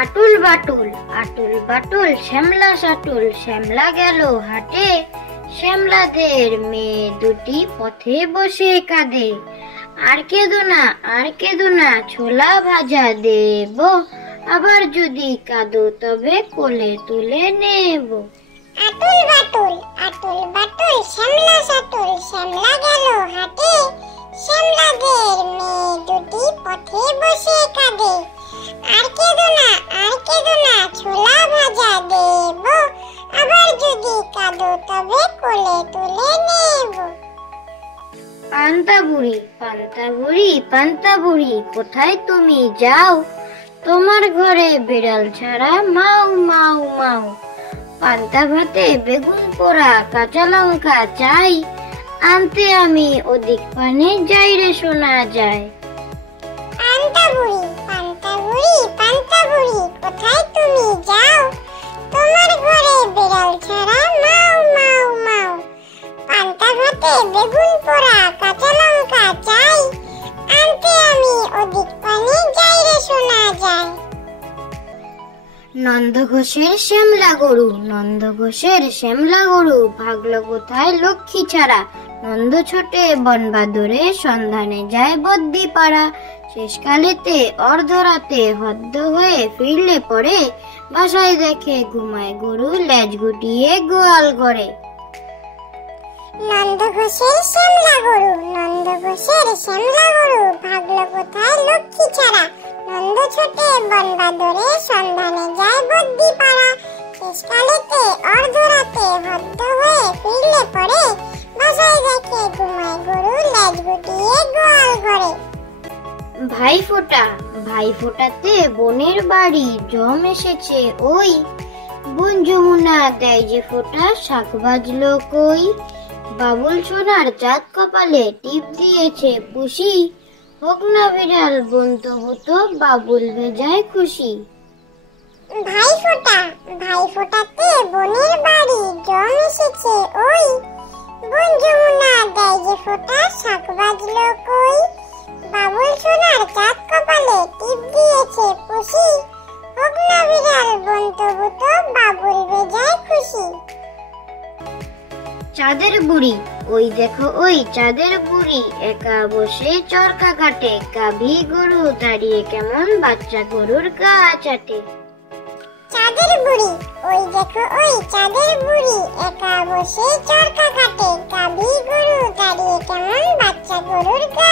আটুল বাটুল আটুল বাটুল শ্যামলা সাটুল শ্যামলা গেল হাটে, শ্যামলাদের মেয়ে দুটি পথে বসে কাঁদে। আর কেঁদো না ছোলা ভাজা দেব, আবার যদি কাঁদো তবে কোলে তুলে নেব। আটুল বাটুল শ্যামলা সাটুল শ্যামলা গেল হাটে, শ্যামলাদের মেয়ে দুটি পথে বসে কাঁদে। আর কেঁদো না ছোলা ভাজা দেব, আবার যদি কাঁদো তবে কোলে তুলে নেব। পান্তা বুড়ি কোথায় তুমি যাও, তোমার ঘরে বিড়াল ছাড়া মাও মাও মাও। পান্তা ভাতে বেগুন পোড়া কাঁচা লঙ্কা চাই, আনতে আমি ওদিক পানে যাই রে শোনা যায়। পান্তা বুড়ি কোথায় তুমি যাও, তোমার ঘরে বিড়াল ছাড়া মাও মাও মাও। পান্তা ভাতে বেগুন পোড়া কাঁচা লঙ্কা চাই, আনতে আমি ওদিক পানে যাই রে শোনা যায়। নন্দ ঘোষের শ্যামলা গরু ভাগলো কোথায় লক্ষ্মী ছাড়া। নন্দ ছোটে বন বাদরে সন্ধানে যায় বদ্যি পাড়া। শেষকালেতে অর্ধরাতে হদ্দ হয়ে ফিরলে পরে, বাসায় দেখে ঘুমায় গরু লেজ গুটিয়ে গোয়াল ঘরে। নন্দ ঘোষের শ্যামলা গরু ভাগলো কোথায় লক্ষ্মী ছাড়া। নন্দ ছোটে বন বাদরে সন্ধানে যায় বদ্যি পাড়া। শেষকালেতে অর্ধরাতে হদ্দ হয়ে ফিরলে পরে, বাসায় দেখে ঘুমায় গরু লেজ গুটিয়ে গোয়াল ঘরে। ভাইফোঁটাতে বোনের বাড়ি জম এসেছে ওই, বোন যমুনা দেয় যে ফোঁটা শাক বাজলো কই। বাবুল সোনার চাঁদ কপালে টিপ দিয়েছে পুষি, হোক না বিড়াল বোন তবু তো বাবুল ভেজায় খুশি। ভাইফোঁটাতে বোনের বাড়ি জম এসেছে ওই, বোন যমুনা দেয় যে ফোঁটা শাক বাজলো কই। বাবুল সোনার চাঁদ কপালে টিপ দিয়েছে পুষি, হোক না বিড়াল বোন তবু তো বাবুল ভেজায় খুশি। চাঁদের বুড়ি ওই দেখো ওই চাঁদের বুড়ি একা বসে চরকা কাটে, গাভী গরু দাঁড়িয়ে কেমন বাচ্চা গরুর গা চাটে। চাঁদের বুড়ি ওই দেখো ওই চাঁদের বুড়ি একা বসে চরকা কাটে, গাভী গরু দাঁড়িয়ে কেমন বাচ্চা গরুর গা